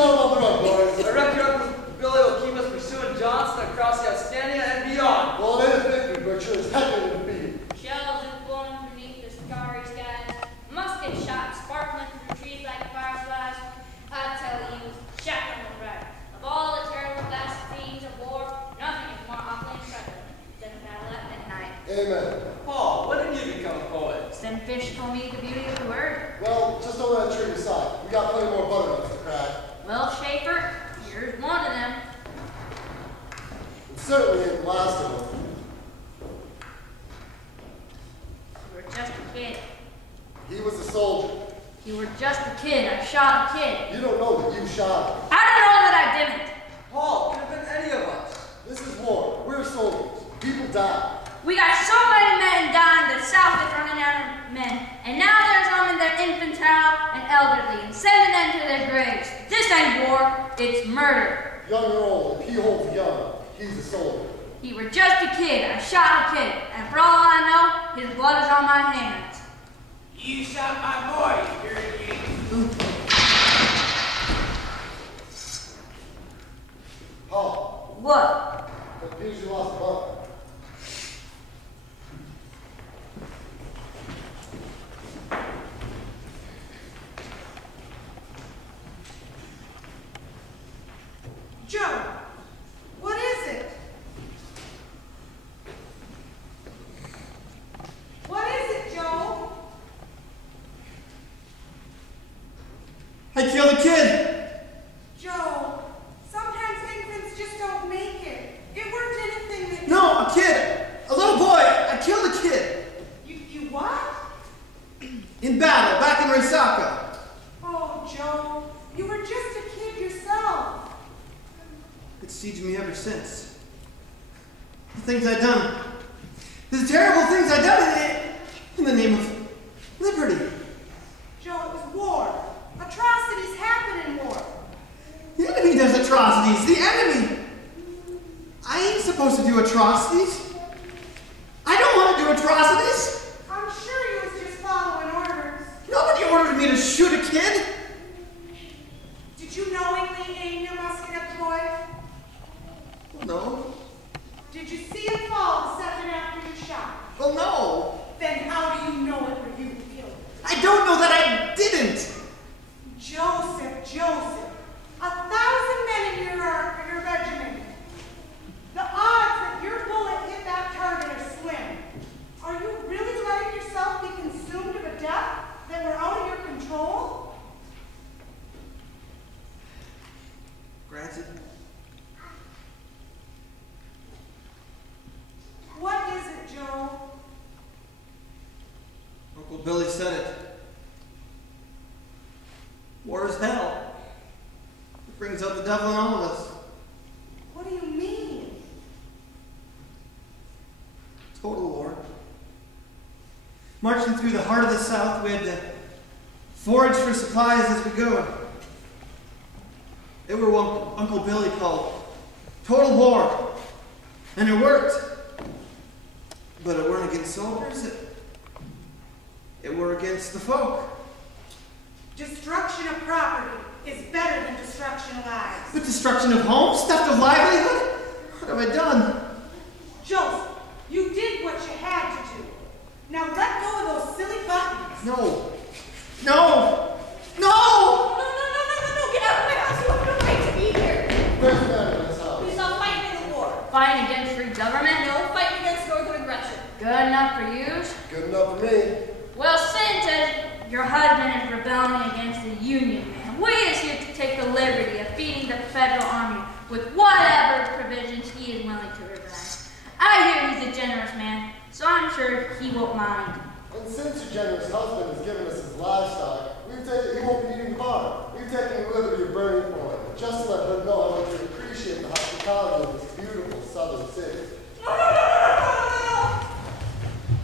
got him on the run, boys. I reckon Uncle Billy will keep us pursuing Johnson across the Oscania and beyond. Well, it ain't a victory, but sure as heck ain't a defeat. Shells are blown beneath the starry skies. Musket shots sparkling through trees like fireflies. I tell you, shackle and right. Of all the terrible blasphemies of war, nothing is more awfully impressive than a battle at midnight. Amen. Paul, when did you become a poet? Then Fish told me the beauty of the word. Well, just over that tree beside. We got plenty more butternuts to crack. Well, Schaefer, here's one of them. It certainly ain't the last of them. You were just a kid. He was a soldier. You were just a kid. I shot a kid. You don't know that you shot him. I don't know that I didn't. Paul, could have been any of us. This is war. We're soldiers. People die. We got so many men dying, the South is running out of men. And now there's women that are infantile and elderly and sending them to their graves. This ain't war, it's murder. Young or old, if he holds a gun, he's a soldier. You were just a kid. I shot a kid. And for all I know, his blood is on my hands. You shot my boy, you're Paul. What? It appears you lost a buck. Joe, what is it? What is it, Joe? I killed a kid. Joe, sometimes infants just don't make it. It weren't anything that... No, a kid. A little boy. I killed a kid. You what? In battle, back in Resaca. Oh, Joe, you were just a kid yourself. It's sieged me ever since. The things I've done. The terrible things I've done in the name of liberty. Joe, it was war. Atrocities happen in war. The enemy does atrocities. The enemy. I ain't supposed to do atrocities. I don't want to do atrocities. I'm sure you was just following orders. Nobody ordered me to shoot a kid. Did you knowingly aim your musket at the boy? No. Did you see him fall the second after you shot? Well, no. Then how do you know it were you who killed him? I don't know that I didn't. Joseph, 1,000 men in your regiment. The odds that your bullet hit that target are slim. Are you really letting yourself be consumed of a death that were out of your control? Granted. What is it, Joe? Uncle Billy said it. War is hell. It brings out the devil in all of us. What do you mean? Total war. Marching through the heart of the South, we had to forage for supplies as we go. It were what Uncle Billy called total war. And it worked. But it weren't against soldiers. It were against the folk. Destruction of property is better than destruction of lives. But destruction of homes, theft of livelihood? What have I done? Joseph, you did what you had to do. Now let go of those silly buttons. No. No! No! No, get out of my house. You have no right to be here. Where's the man in this house? We saw fighting in the war. Fighting against free government? No, fighting against northern aggression. Good enough for you? Good enough for me. Well, since your husband is rebelling against the Union, man, we is here to take the liberty of feeding the federal army with whatever provisions he is willing to provide. I hear he's a generous man, so I'm sure he won't mind. And since your generous husband has given us his livestock, he won't be eating barn. We've taken the liberty of burning for him, just to let him know how much we appreciate the hospitality of this beautiful southern city. No!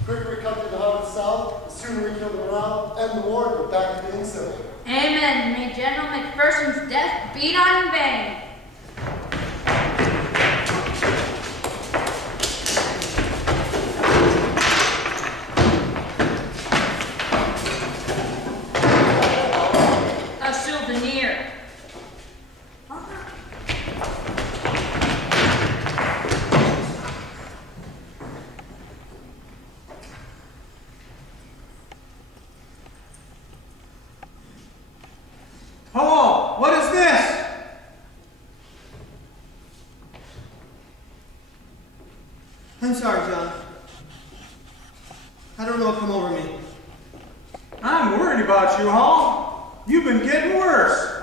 The quicker we come to the heart of the South, the sooner we kill the morale, end the war, and go back to being civil. Amen. May General McPherson's death be not in vain. I'm sorry, John. I don't know what come over me. I'm worried about you, Hall. You've been getting worse.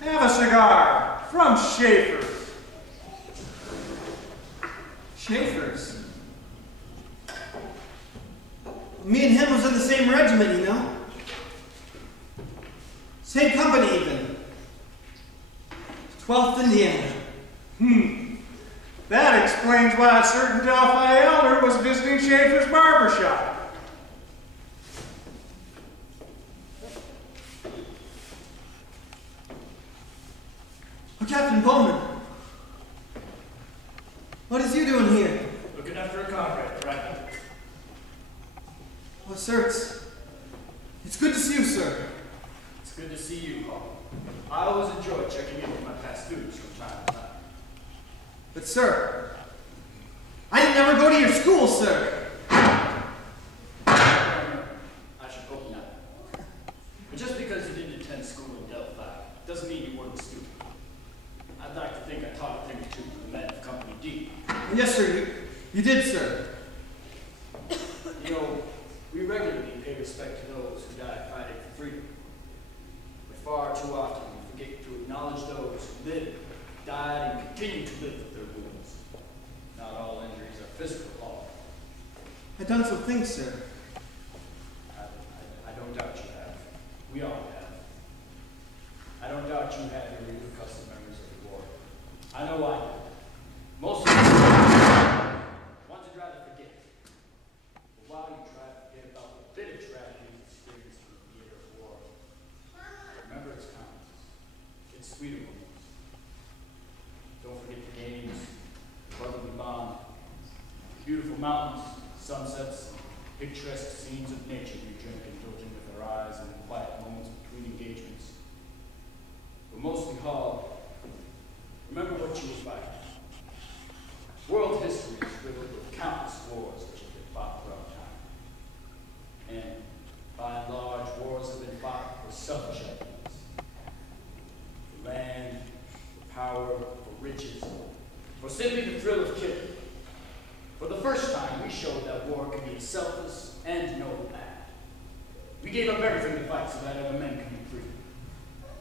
Have a cigar from Schaefer's. Schaefer's? Me and him was in the same regiment, you know? Same company, even. 12th Indiana. That explains why a certain Delphi elder was visiting Schaefer's barbershop. Oh, Captain Bowman. What is you doing here? Looking after a comrade, right? Well, sir, it's good to see you, sir. It's good to see you, Paul. I always enjoy checking in with my past students from time to time. But, sir, I didn't never go to your school, sir. I should hope not. But just because you didn't attend school in Delphi doesn't mean you weren't a student. I'd like to think I taught a thing or two to the men of Company D. Yes, sir, you did, sir. You know, we regularly pay respect to those who died fighting for freedom. But far too often we forget to acknowledge those who lived, died, and continue to live with their wounds. Not all injuries are physical, Paul. I done some things, sir. I don't doubt you have. We all have. I don't doubt you have your repercussive memories of the war. I know I do. Most of you want to rather forget. But while you try to forget about the bitter tragedies experienced in the theater of war, remember its kindness, its sweeter moments. Don't forget the games, the brotherly bond, the beautiful mountains, sunsets, picturesque scenes of nature we drink indulging with our eyes and the quiet moments between engagements. But mostly, Hall, remember what you were fighting. World history is riddled with countless wars which have been fought throughout time. And by and large, wars have been fought for selfish ideas. For land, for power, for riches, for simply the thrill of killing. For the first time, we showed that war can be a selfless and noble act. We gave up everything to fight so that other men can be free.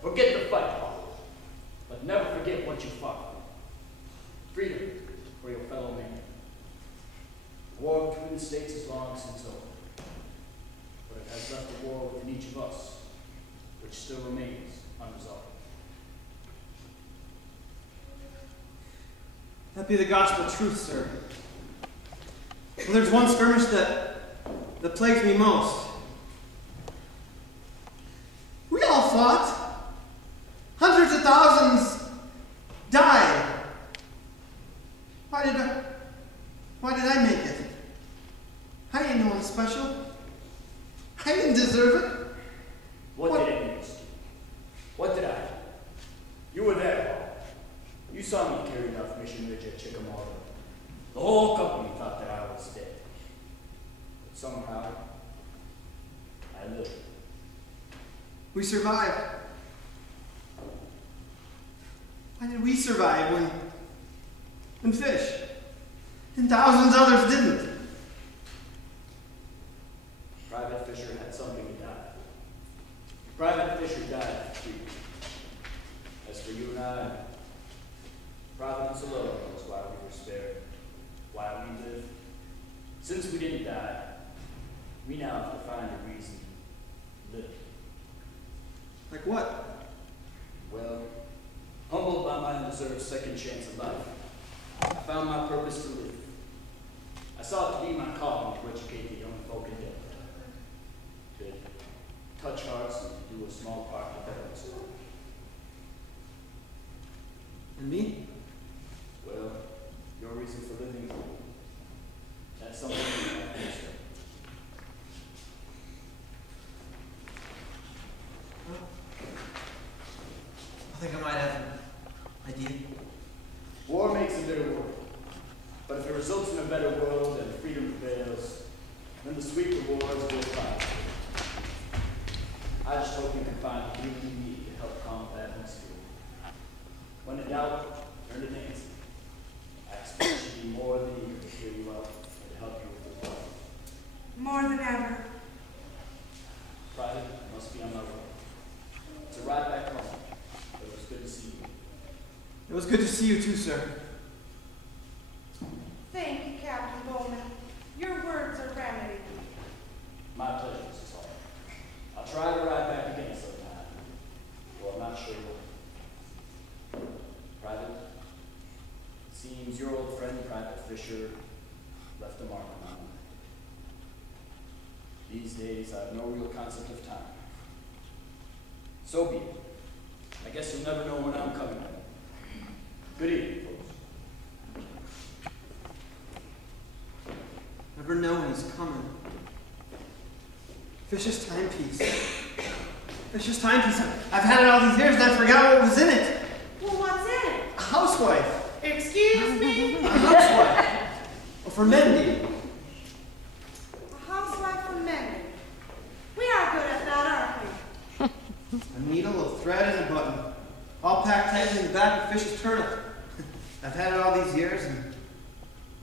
Forget the fight, Paul, but never forget what you fought for. Freedom for your fellow man. The war between the states is long since over, but it has left a war within each of us, which still remains unresolved. That be the gospel truth, sir. Well, there's one skirmish that plagues me most. We all fought. Hundreds of thousands died. Why did I make it? I ain't no one special. I didn't deserve it. What did it miss? What did I do? You were there, Paul. You saw me carried off Mission Ridge at Chickamauga. The whole company thought that I was dead. But somehow, I lived. We survived. Why did we survive when fish and thousands others didn't? Private Fisher had something to die. Private Fisher died for freedom. As for you and I, Providence alone knows why we were spared, why we live. Since we didn't die, we now have to find a reason to live. Like what? Well, humbled by my undeserved second chance of life, I found my purpose to live. I saw it to be my calling to educate the young folk in Delta, to touch hearts and to do a small part in betterment. And me? Well, your reason for living, that's something you have to say. I think I might have an idea. War makes a better world. But if it results in a better world and freedom prevails, then the sweet rewards will follow. I just hope you can find what you need to help calm that atmosphere. When in doubt, turn to dancing. I expect it to be more than good to see you too, sir. Thank you, Captain Bowman. Your words are remedy. My pleasure, Mrs. Hall. I'll try to ride back again sometime. Well, I'm not sure when. Private, it seems your old friend, Private Fisher, left a mark on my mind. These days, I have no real concept of time. So be it. I guess you'll never know when I'm coming home. Good evening, folks. Never know when he's coming. Fish's timepiece. Fish's timepiece. I've had it all these years and I forgot what was in it. Well, what's in it? A housewife. Excuse me? A housewife. Well, for mending. A housewife for mending. We are good at that, aren't we? A needle, a thread, and a button. All packed tightly in the back of Fish's turnip. I've had it all these years and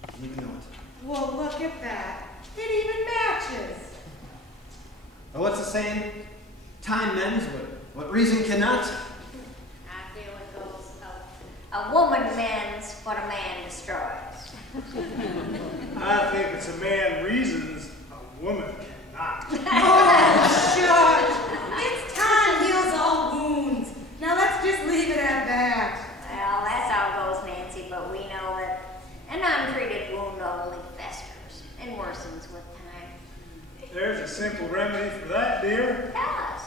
I didn't even know it. Well, look at that. It even matches. Well, what's the saying? Time mends what reason cannot. I feel it goes, a woman mends what a man destroys. I think it's a man reasons, a woman cannot. Oh, shush! It's time heals all wounds. Now let's just leave it at that. Well, that's how it goes, Nancy, but we know that an untreated wound only festers and worsens with time. There's a simple remedy for that, dear. Tell us.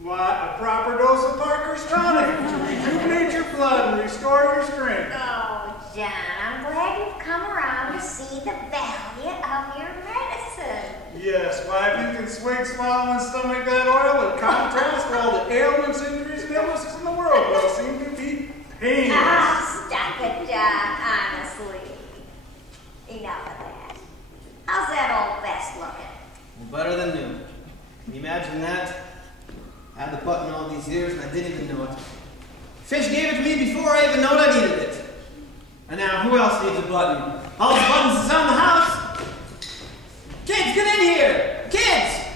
Why, a proper dose of Parker's tonic to rejuvenate your blood and restore your strength. Oh, John, I'm glad you've come around to see the value of your medicine. Yes, why, if you can swing, swallow, and stomach that oil in contrast to all the ailments, injuries, and illnesses in the world, well, seem to be painless. Ah, stop it, John, honestly. Enough of that. How's that old vest looking? Well, better than new. Can you imagine that? I had the button all these years and I didn't even know it. Fish gave it to me before I even knowed I needed it. And now, who else needs a button? All the buttons is on the house. Kids, get in here! Kids!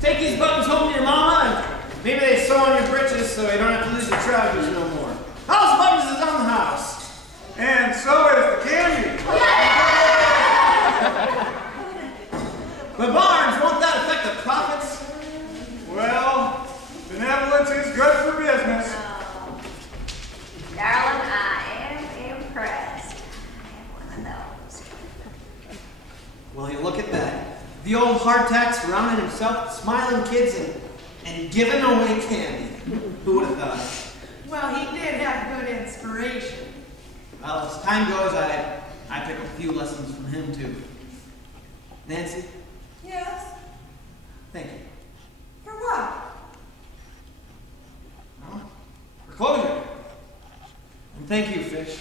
Take these buttons home to your mama and maybe they sew on your britches so you don't have to lose your trousers no more. All the buttons is on the house. And so is the candy. But Barnes, won't that affect the profits? Well, benevolence is good for business. Oh, darling, I am impressed. I have one of those. Well, you look at that. The old hardtack surrounding himself with smiling kids and giving away candy. Who would have thought? Well, he did have good inspiration. Well, as time goes, I pick up a few lessons from him, too. Nancy, Yes? thank you. For what? Well, for closure. And thank you, Fish.